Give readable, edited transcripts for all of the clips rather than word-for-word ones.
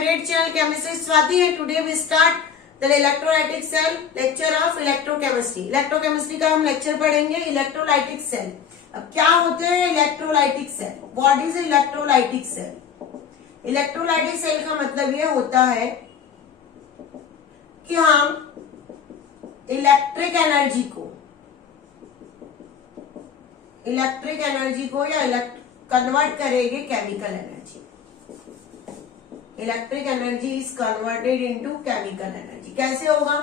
favorite channel Chemistry Swati and today we start the electrolytic cell lecture of electrochemistry. Electrochemistry का हम lecture पढ़ेंगे electrolytic cell. अब क्या होते हैं electrolytic cell? What is electrolytic cell? Electrolytic cell का मतलब ये होता है कि हम इलेक्ट्रिक एनर्जी को या कन्वर्ट करेंगे chemical energy. Electric energy is converted into chemical energy. कैसे होगा?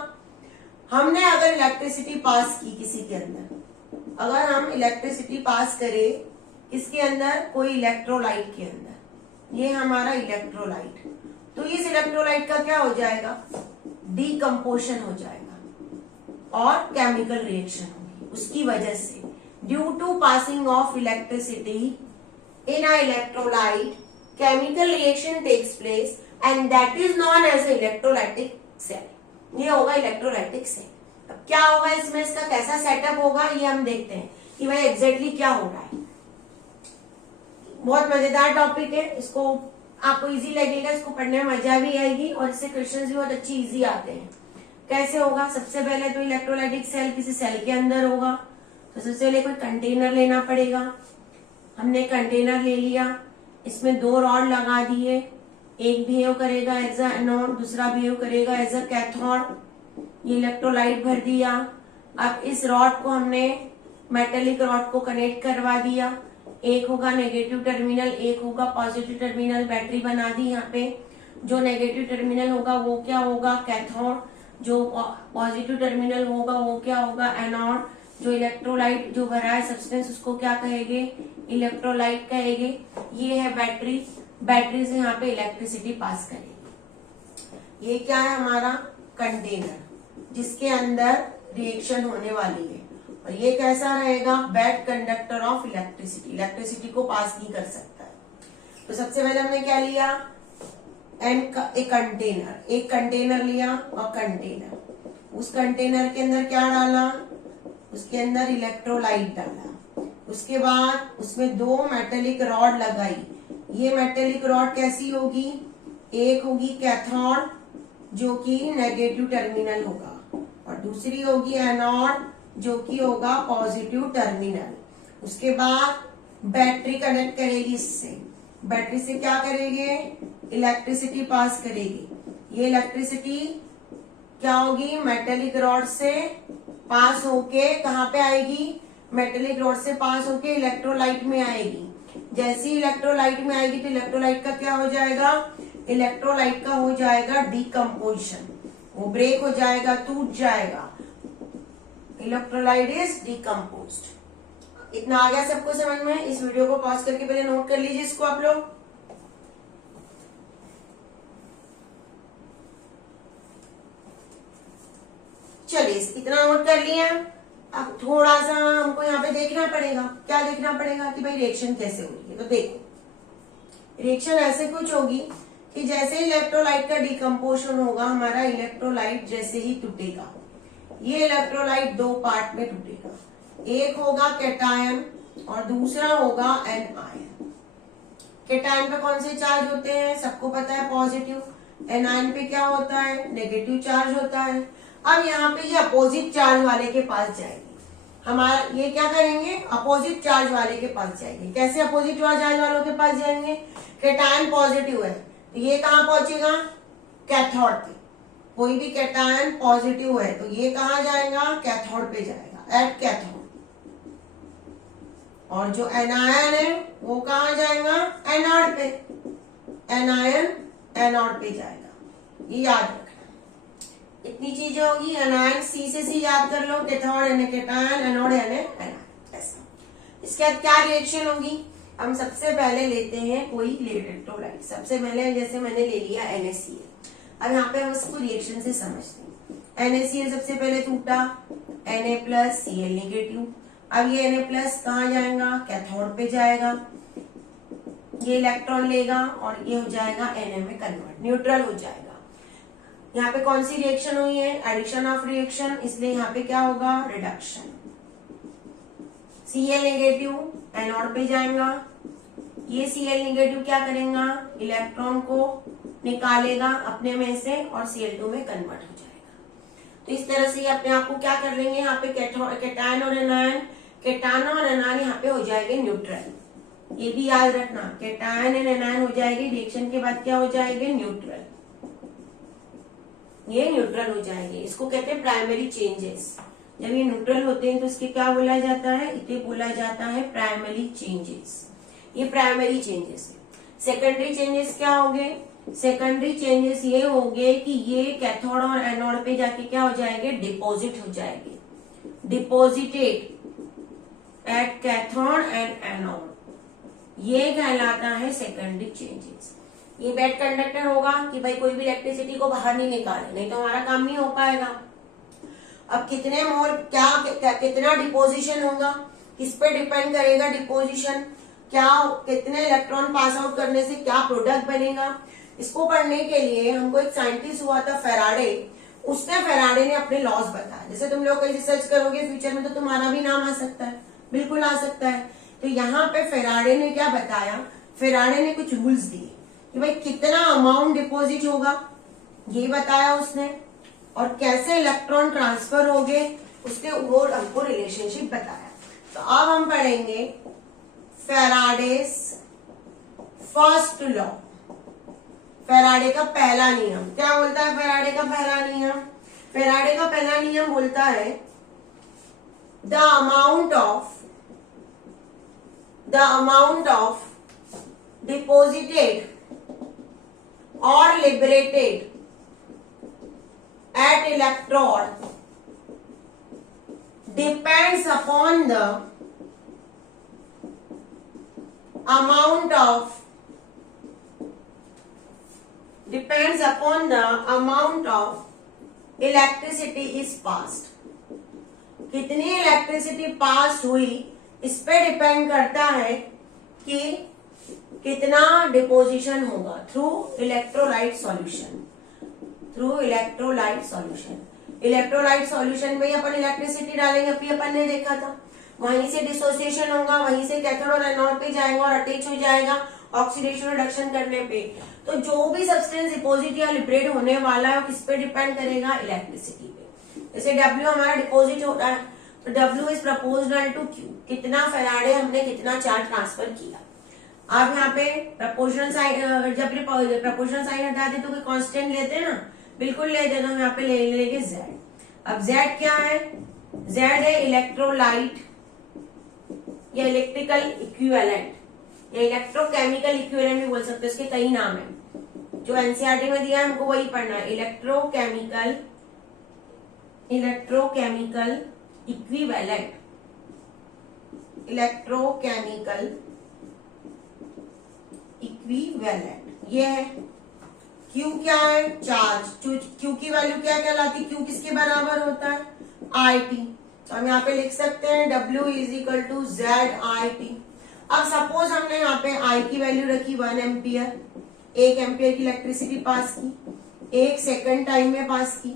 हमने अगर इलेक्ट्रिसिटी पास की किसी के अंदर, अगर हम इलेक्ट्रिसिटी पास करें किसके अंदर, कोई इलेक्ट्रोलाइट के अंदर, ये हमारा इलेक्ट्रोलाइट, तो इस इलेक्ट्रोलाइट का क्या हो जाएगा, डीकम्पोजिशन हो जाएगा और केमिकल रिएक्शन होगी. उसकी वजह से due to passing of electricity in a electrolyte chemical reaction takes place and that is known as electrolytic cell. ये होगा electrolytic cell. अब क्या होगा इसमें, इसका कैसा सेटअप होगा ये हम देखते हैं कि भाई एग्जैक्टली क्या हो रहा है. बहुत मजेदार टॉपिक है, इसको आपको इजी लगेगा, इसको पढ़ने में मजा भी आएगी और इससे क्वेश्चंस भी बहुत अच्छी इजी आते हैं. कैसे होगा? सबसे पहले तो इलेक्ट्रोलाइटिक सेल किसी सेल के अंदर होगा, तो सबसे पहले कोई कंटेनर लेना पड़ेगा. हमने कंटेनर ले लिया, इसमें दो रॉड लगा दिए, एक बिहेव करेगा एज अ एनोड, दूसरा बिहेव करेगा एज अ कैथोड. ये इलेक्ट्रोलाइट भर दिया. अब इस रॉड को हमने मेटेलिक रॉड को कनेक्ट करवा दिया. एक होगा नेगेटिव टर्मिनल, एक होगा पॉजिटिव टर्मिनल. बैटरी बना दी यहाँ पे. जो नेगेटिव टर्मिनल होगा वो क्या होगा, कैथोड. जो पॉजिटिव टर्मिनल होगा वो क्या होगा, एनोड. जो इलेक्ट्रोलाइट जो भरा है सब्सटेंस उसको क्या कहेंगे, इलेक्ट्रोलाइट कहेंगे. ये है बैटरी. बैटरी से यहाँ पे इलेक्ट्रिसिटी पास करेगी. ये क्या है, हमारा कंटेनर जिसके अंदर रिएक्शन होने वाली है. और ये कैसा रहेगा, bad conductor of electricity, electricity को पास नहीं कर सकता है. तो सबसे पहले हमने क्या लिया, एक कंटेनर लिया और कंटेनर, उस कंटेनर के अंदर क्या डाला, उसके अंदर इलेक्ट्रोलाइट डाला. उसके बाद उसमें दो मेटेलिक रॉड लगाई. ये मेटेलिक रॉड कैसी होगी, एक होगी कैथोड जो कि नेगेटिव टर्मिनल होगा और दूसरी होगी एनोड जो कि होगा पॉजिटिव टर्मिनल. उसके बाद बैटरी कनेक्ट करेगी इससे. बैटरी से क्या करेंगे, इलेक्ट्रिसिटी पास करेगी. ये इलेक्ट्रिसिटी क्या होगी, मेटेलिक रॉड से पास होके कहाँ पे आएगी, मेटेलिक रॉड से पास होके इलेक्ट्रोलाइट में आएगी. जैसी इलेक्ट्रोलाइट में आएगी तो इलेक्ट्रोलाइट का क्या हो जाएगा, इलेक्ट्रोलाइट का हो जाएगा डीकम्पोजिशन. वो ब्रेक हो जाएगा, टूट जाएगा. Electrolyte is decomposed. इतना आ गया सबको समझ में? इस वीडियो को पॉज करके पहले नोट कर लीजिए इसको आप लोग. चलिए इतना नोट कर लिया. अब थोड़ा सा हमको यहाँ पे देखना पड़ेगा. क्या देखना पड़ेगा कि भाई रिएक्शन कैसे हो रही है. तो देखो, रिएक्शन ऐसे कुछ होगी कि जैसे इलेक्ट्रोलाइट का डिकम्पोजिशन होगा, हमारा इलेक्ट्रोलाइट जैसे ही टूटेगा, ये इलेक्ट्रोलाइट दो पार्ट में टूटेगा. एक होगा कैटायन और दूसरा होगा एनायन. कैटायन पे कौन से चार्ज होते हैं, सबको पता है, पॉजिटिव. एनायन पे क्या होता है, नेगेटिव चार्ज होता है. अब यहाँ पे ये अपोजिट चार्ज वाले के पास जाएगी. हमारा ये क्या करेंगे, अपोजिट चार्ज वाले के पास जाएंगे. कैसे अपोजिट चार्ज वालों के पास जाएंगे, कैटायन पॉजिटिव है तो ये कहाँ पहुंचेगा, कैथोड पे. कोई भी कैटायन पॉजिटिव है तो ये कहाँ जाएगा, कैथोड पे जाएगा, एट कैथोड. और जो एनायन है वो कहाँ जाएगा, एनोड पे. एनायन एनोड पे जाएगा. ये याद रखना. इतनी चीजें होगी. एनायन सी से सी याद कर लो, कैथोड यानी कैटायन, एनोड यानी एनायन. ऐसा. इसके बाद क्या रिएक्शन होगी, हम सबसे पहले लेते हैं कोई इलेक्ट्रोलाइट. सबसे पहले जैसे मैंने ले लिया NaCl. अब यहाँ पे हम उसको रिएक्शन से समझते हैं. NaCl सबसे पहले टूटा, Na+Cl नेगेटिव. अब ये Na+ कहाँ जाएगा, कैथोड पे जाएगा. ये इलेक्ट्रॉन लेगा और ये हो जाएगा Na में कन्वर्ट, न्यूट्रल हो जाएगा. यहाँ पे कौन सी रिएक्शन हुई है, एडिशन ऑफ रिएक्शन, इसलिए यहाँ पे क्या होगा, रिडक्शन. Cl नेगेटिव एनोड पे जाएगा. ये Cl नेगेटिव क्या करेगा, इलेक्ट्रॉन को निकालेगा अपने में से और Cl2 में कन्वर्ट हो जाएगा। तो इस तरह से ये अपने आप को क्या कर लेंगे, यहाँ पे केटायन और एनायन, केटायन और एनायन यहाँ पे हो जाएंगे न्यूट्रल। ये भी याद रखना, केटायन एंड एनायन हो जाएगी, रिएक्शन के बाद क्या हो जाएंगे, न्यूट्रल। ये न्यूट्रल हो जाएंगे, इसको कहते हैं प्राइमरी चेंजेस। जब ये न्यूट्रल होते हैं तो इसके क्या बोला जाता है, इसे बोला जाता है प्राइमरी चेंजेस। ये प्राइमरी चेंजेस है। सेकेंडरी चेंजेस क्या होंगे, सेकेंडरी चेंजेस ये होंगे कि ये कैथोड और एनोड पे जाके क्या हो जाएंगे, डिपॉजिट हो जाएंगे, deposited at cathode and anode, ये कहलाता है सेकेंडरी चेंजेस। ये बेड कंडक्टर होगा कि भाई कोई भी इलेक्ट्रिसिटी को बाहर नहीं निकाले, नहीं तो हमारा काम नहीं हो पाएगा। अब कितने मोल क्या कितना डिपोजिशन होगा, किस पे डिपेंड करेगा डिपोजिशन, क्या कितने इलेक्ट्रॉन पास आउट करने से क्या प्रोडक्ट बनेगा। इसको पढ़ने के लिए हमको एक साइंटिस्ट हुआ था फेराडे, फेराडे ने अपने लॉज बताया। जैसे तुम लोग कहीं रिसर्च करोगे फ्यूचर में तो तुम्हारा भी नाम आ सकता है, बिल्कुल आ सकता है। तो यहाँ पे फेराडे ने क्या बताया, फेराडे ने कुछ रूल्स दिए कि भाई कितना अमाउंट डिपॉजिट होगा, ये बताया उसने, और कैसे इलेक्ट्रॉन ट्रांसफर हो गए उसके वो हमको रिलेशनशिप बताया। तो अब हम पढ़ेंगे फेराडेस फर्स्ट लॉ, फेराडे का पहला नियम। क्या बोलता है फेराडे का पहला नियम, फेराडे का पहला नियम बोलता है the amount of deposited or liberated at electrode depends upon the amount of electricity is passed। कितनी इलेक्ट्रिसिटी पास हुई इस पे डिपेंड करता है कि कितना डिपोजिशन होगा through electrolyte solution, electrolyte solution में अपन इलेक्ट्रिसिटी डालेंगे, अभी अपन ने देखा था। वहीं से डिसोसिएशन होगा, वहीं से कैथोड और एनोड पे जाएगा और अटैच हो जाएगा ऑक्सीडेशन रिडक्शन करने पे। तो जो भी सब्सटेंस डिपोजिट या लिबरेट होने वाला है वो किस पे डिपेंड करेगा, इलेक्ट्रिसिटी पे। जैसे W हमारा डिपोजिट हो रहा है तो W is proportional to Q, कितना फेराडे हमने कितना चार्ज ट्रांसफर किया। आप यहाँ पे प्रपोर्शनल साइन, जब प्रपोर्शनल साइन हटा दे तो कोई कांस्टेंट लेते हैं ना, बिल्कुल लेते हैं। तो हम यहाँ पे लेंगे Z। अब Z क्या है, Z है इलेक्ट्रोलाइट या इलेक्ट्रिकल इक्विवेलेंट या इलेक्ट्रोकेमिकल इक्विवेलेंट भी बोल सकते हैं, इसके कई नाम है। जो एनसीईआरटी में दिया है हमको वही पढ़ना है, इलेक्ट्रोकेमिकल इक्विवेलेंट, इलेक्ट्रोकेमिकल इक्विवेलेंट ये है। Q क्या है, चार्ज। Q की वैल्यू क्या कहलाती है, Q किसके बराबर होता है, IT। तो हम यहाँ पे लिख सकते हैं W is equal to ZIT। अब सपोज हमने यहाँ पे I की वैल्यू रखी 1 एम्पियर, 1 एम्पियर की इलेक्ट्रिसिटी पास की, 1 सेकंड टाइम में पास की,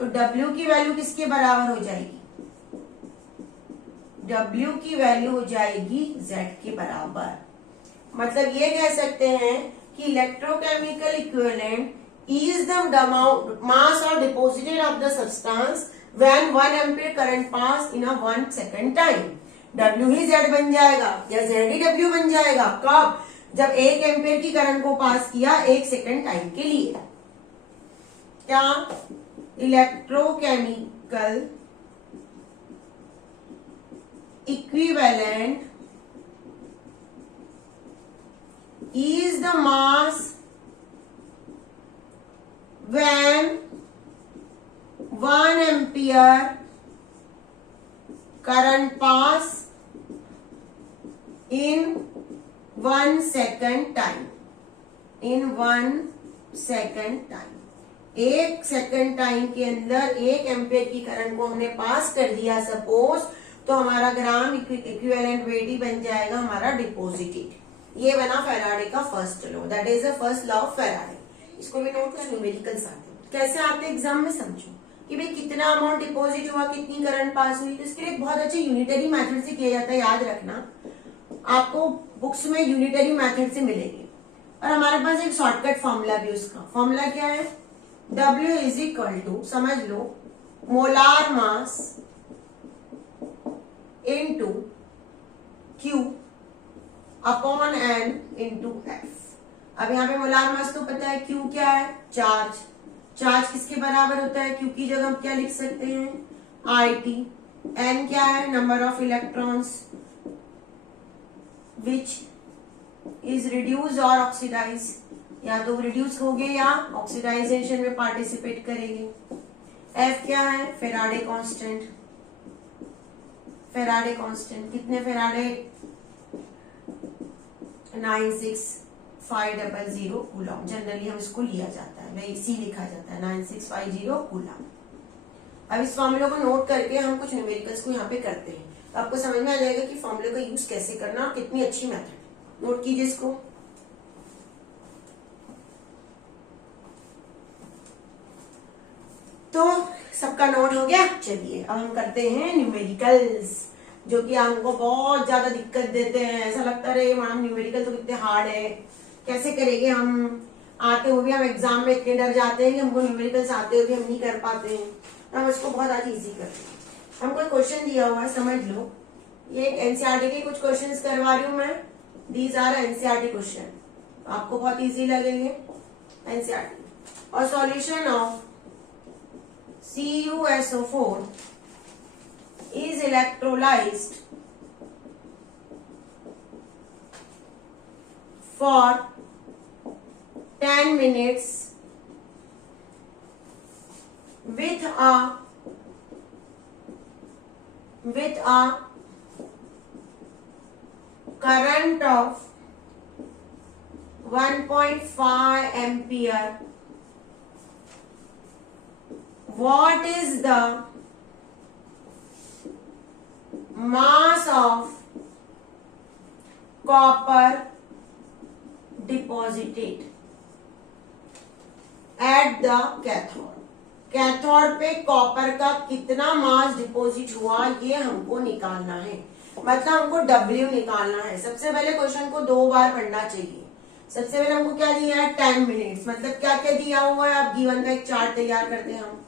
तो W की वैल्यू किसके बराबर हो जाएगी, W की वैल्यू हो जाएगी Z के बराबर। मतलब ये कह सकते हैं कि electrochemical equivalent is the mass और deposited of the substance when 1 ampere current pass in a 1 second time. W ही Z बन जाएगा या Z ही W बन जाएगा, कब, जब 1 एम्पियर की करंट को पास किया 1 सेकंड टाइम के लिए। क्या, electrochemical equivalent is the mass when 1 ampere current pass in 1 second time, in 1 second time। 1 second time के अंदर 1 एम्पियर की करंट को हमने पास कर दिया सपोज, तो हमारा ग्राम इक्विवेलेंट वेट ही बन जाएगा हमारा डिपोजिटेड। ये बना फेराडे का first law, that is the first law of Faraday. इसको भी नोट कर, न्यूमेरिकल्स आते कैसे आते एग्जाम में समझो कि भाई कितना अमाउंट डिपॉजिट हुआ, कितनी करंट पास हुई। तो इसके लिए बहुत अच्छे यूनिटरी मेथड से किया जाता है, याद रखना आपको बुक्स में यूनिटरी मेथड से मिलेगी। और हमारे पास एक शॉर्टकट फॉर्मूला भी उसका, फॉर्मूला क्या है, W इज इक्वल टू, समझ लो, molar mass into Q upon N into F। अब यहाँ पे मोलार मास तो पता है, Q क्या है, चार्ज, चार्ज किसके बराबर होता है, Q की जगह हम क्या लिख सकते हैं, IT, N क्या है, number of electrons which is reduce और ऑक्सीडाइज, या तो रिड्यूस होंगे या ऑक्सीडाइजेशन में पार्टिसिपेट करेंगे। F क्या है, फेराडे कांस्टेंट, फेराडे कांस्टेंट कितने फेराडे, 96500 कूलम, जनरली हम इसको लिया जाता है, इसी लिखा जाता है 9650 कूलम। अब इस फॉर्मूले को नोट करके हम कुछ न्यूमेरिकल्स को यहाँ पे करते हैं, तो आपको समझ में आ जाएगा कि फॉर्मूले का यूज कैसे करना और कितनी अच्छी मेथड है। नोट कीजिए इसको। तो सबका नोट हो गया, चलिए अब हम करते हैं न्यूमेरिकल्स, जो कि हमको बहुत ज्यादा दिक्कत देते हैं। ऐसा लगता है मैडम न्यूमेरिकल तो कितने हार्ड है, कैसे करेंगे हम, आते हुए भी हम एग्जाम में इतने डर जाते हैं कि हमको न्यूमेरिकल्स आते हुए भी हम नहीं कर पाते हैं, तो हम इसको बहुत आज इजी करते हैं। हमको एक क्वेश्चन दिया हुआ है, समझ लो, ये एनसीईआरटी के कुछ क्वेश्चंस करवा रही हूँ मैं, दीज आर एनसीईआरटी क्वेश्चन, आपको बहुत इजी लगेंगे एनसीईआरटी। और solution of CuSO4 is electrolyzed for 10 minutes with a current of 1.5 ampere. What is the mass of copper deposited at the cathode? Cathode पे कॉपर का कितना मास डिपॉजिट हुआ, ये हमको निकालना है, मतलब हमको W निकालना है। सबसे पहले क्वेश्चन को 2 बार पढ़ना चाहिए। सबसे पहले हमको क्या दिया है, 10 मिनट्स, मतलब क्या क्या दिया हुआ है, आप गिवन का एक चार्ट तैयार करते हैं हम।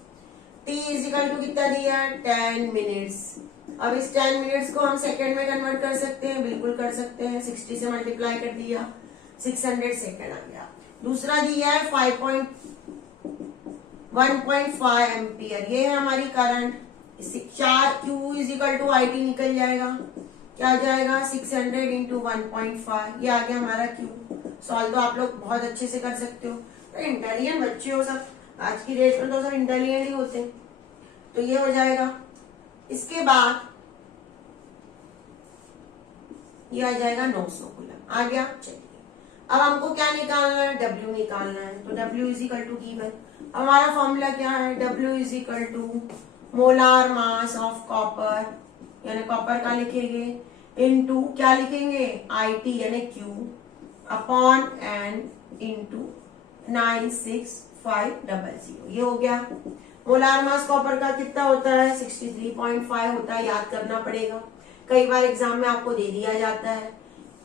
T इजिकल टू कितना दिया है, 10 मिनट्स। अब इस 10 मिनट्स को हम सेकंड में कन्वर्ट कर सकते हैं, बिल्कुल कर सकते हैं, 60 से मल्टीप्लाई कर दिया, 600 सेकंड आ गया। दूसरा दिया है 1.5 एम्पियर, ये है हमारी करंट। इससे 4 Q इजिकल टू IT निकल जाएगा, क्या आ जाएगा, 600 इंटू 1.5, ये आ गया हमारा Q। सॉल्व तो आप लोग बहुत अच्छे से कर सकते हो, तो इंटेलिजेंट बच्चे हो सब, आज की डेट में तो सब इंटेलिजेंट ही होते हैं, तो ये हो जाएगा। इसके बाद ये आ जाएगा 900 कूलम, आ गया। चलिए अब हमको क्या निकालना है, W निकालना है, तो W इजिकल टू गिवन, हमारा फॉर्मूला क्या है, W is equal to molar mass of copper, यानी कॉपर का लिखेंगे, इनटू क्या लिखेंगे, IT यानी Q अपॉन N इंटू 96500, ये हो गया। मोलार मास कॉपर का कितना होता है, 63.5 होता है, याद करना पड़ेगा, कई बार एग्जाम में आपको दे दिया जाता है।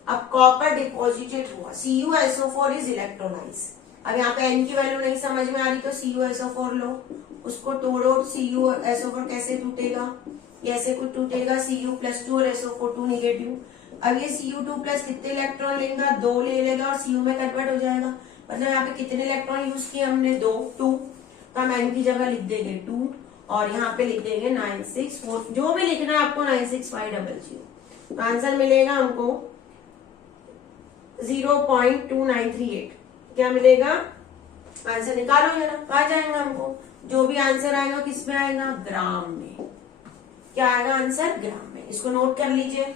अब कॉपर डिपॉजिटेड हुआ, CuSO4 इज इलेक्ट्रोलाइज। अब यहाँ पे N की वैल्यू नहीं समझ में आ रही तो CuSO4 लो, उसको तोड़ो, CuSO4 कैसे टूटेगा, ये ऐसे कुछ टूटेगा, Cu+2 और SO4 2 नेगेटिव। अब ये Cu2 प्लस कितने इलेक्ट्रॉन लेगा, 2 ले लेगा और Cu में कन्वर्ट हो जाएगा, मतलब यहाँ पे कितने इलेक्ट्रॉन यूज किए हमने, 2, तो हम N की जगह लिख देंगे 2 और यहाँ पे लिख देंगे 964, जो भी लिखना है आपको 96500, तो आंसर मिलेगा हमको 0.2938। क्या मिलेगा, आंसर निकालो जरा, कहा जाएगा हमको, जो भी आंसर आएगा किस में आएगा, ग्राम में। क्या आएगा आंसर, ग्राम में। इसको नोट कर लीजिए।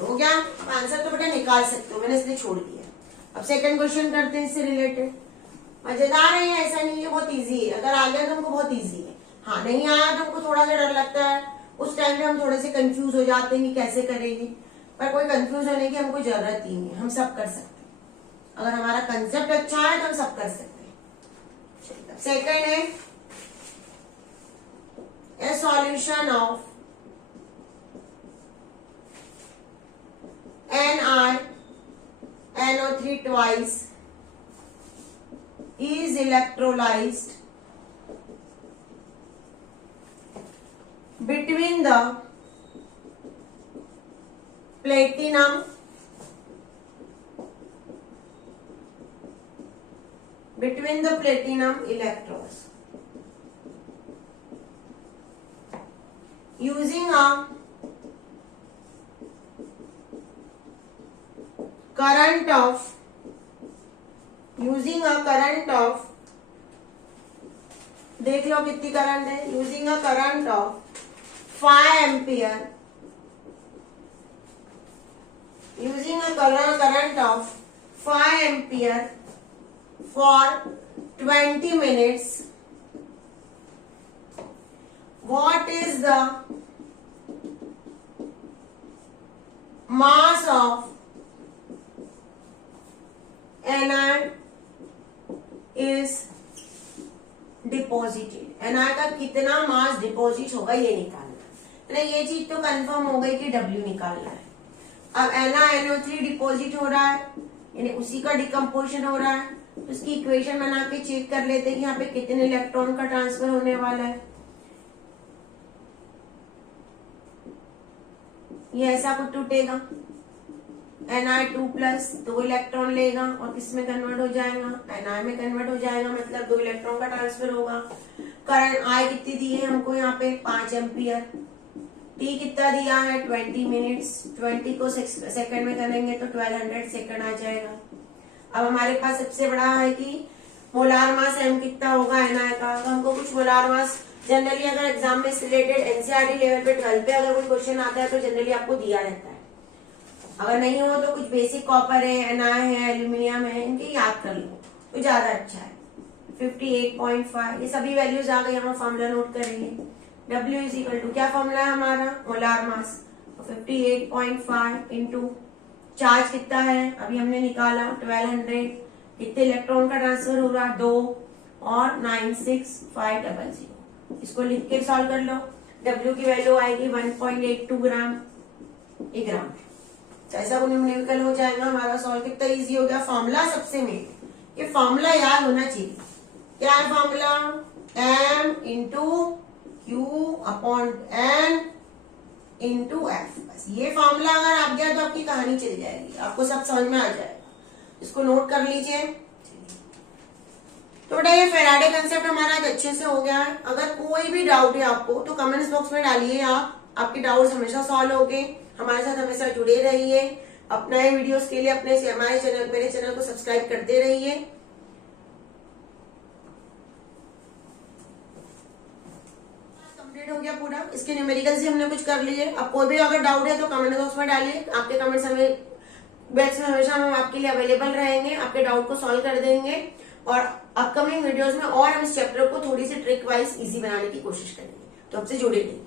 हो गया, अब आंसर तो बेटा निकाल सकते हो, मैंने इसलिए छोड़ दिया। अब सेकंड क्वेश्चन करते हैं इससे रिलेटेड, मजेदार है, ऐसा नहीं है, बहुत इजी है, अगर आ गया तो हमको बहुत इजी है, हाँ नहीं आया तो हमको थोड़ा सा डर लगता है, उस टाइम पे हम थोड़े से कंफ्यूज हो जाते हैं कि कैसे करेंगे, पर कोई कंफ्यूज होने की हमको जरूरत ही नहीं है, हम सब कर सकते हैं, अगर हमारा कंसेप्ट अच्छा है तो हम सब कर सकते हैं। सेकंड है a solution of NiNO3 twice is electrolyzed between the platinum electrodes using a current of देख लो कितनी करंट है, using a current of 5 ampere, using a current of 5 ampere for 20 minutes. What is the mass of Ni is deposited? Ni का कितना मास deposit होगा ये निकालना है। ये चीज तो कंफर्म हो गई कि W निकालना है। अब NiNO3 डिपोजिट हो रहा है, यानी उसी का डिकम्पोजिशन हो रहा है, तो इसकी इक्वेशन बना के चेक कर लेते हैं कि यहाँ पे कितने इलेक्ट्रॉन का ट्रांसफर होने वाला है। ये ऐसा कुछ टूटेगा, Ni2+ 2 इलेक्ट्रॉन लेगा और किसमें कन्वर्ट हो जाएगा, Ni में कन्वर्ट हो जाएगा, मतलब 2 इलेक्ट्रॉन का ट्रांसफर होगा। करंट I कितनी दी है हमको यहाँ पे 5 एम्पियर, T कितना दिया है 20 मिनट्स, 20 को सेकंड में करेंगे तो 1200 सेकंड आ जाएगा। अब हमारे पास सबसे बड़ा है कि मोलार मास M कितना होगा Ni का, तो हमको कुछ मोलार मास जनरली अगर एग्जाम में रिलेटेड एनसीईआरटी लेवल पे 12 पे अगर कोई क्वेश्चन आता है तो जनरली आपको दिया रहता है। अगर नहीं हो तो कुछ बेसिक कॉपर है, Na है, एल्यूमिनियम है, इनके याद कर लो तो ज्यादा अच्छा है। 58.5 ये सभी वैल्यूज आ गई, हम फॉर्मूला नोट करेंगे। W इज इक्वल टू क्या फॉर्मूला है हमारा, मोलार मास, 58.5 इंटू चार्ज कितना है अभी हमने निकाला 1200, कितने इलेक्ट्रॉन का ट्रांसफर हो रहा 2 और 96500। इसको लिख के सॉल्व कर लो। W की वैल्यू आएगी 1.82 ग्राम, 1 ग्राम। ऐसा को न्यूमेरिकल हो जाएगा हमारा सॉल्व, कितना इजी हो गया। फॉर्मूला सबसे मेन, ये फॉर्मूला याद होना चाहिए। क्या है formula, M into Q upon N into F। बस ये फॉर्मूला अगर आप गया तो आपकी कहानी चल जाएगी, आपको सब समझ में आ जाएगा। इसको नोट कर लीजिए। तो बेटा ये फेराडे कंसेप्ट हमारा आज अच्छे से हो गया है। अगर कोई भी डाउट है आपको तो कमेंट्स बॉक्स में डालिए, आपके डाउट्स हमेशा सॉल्व होंगे। हमारे साथ हमेशा जुड़े रहिए। अपने नए वीडियोस के लिए हमारे चैनल, मेरे चैनल को सब्सक्राइब करते रहिए। कंप्लीट हो गया पूरा, इसके न्यूमेरिकल से हमने कुछ कर लिए। अब कोई भी अगर डाउट है तो कमेंट बॉक्स में डालिए, आपके कमेंट्स हमें बैच में हमेशा हम आपके लिए अवेलेबल रहेंगे, आपके डाउट को सॉल्व कर देंगे और अपकमिंग वीडियोस में और हम इस चैप्टर को थोड़ी सी ट्रिक वाइज इजी बनाने की कोशिश करेंगे। तो हमसे जुड़े रहिए।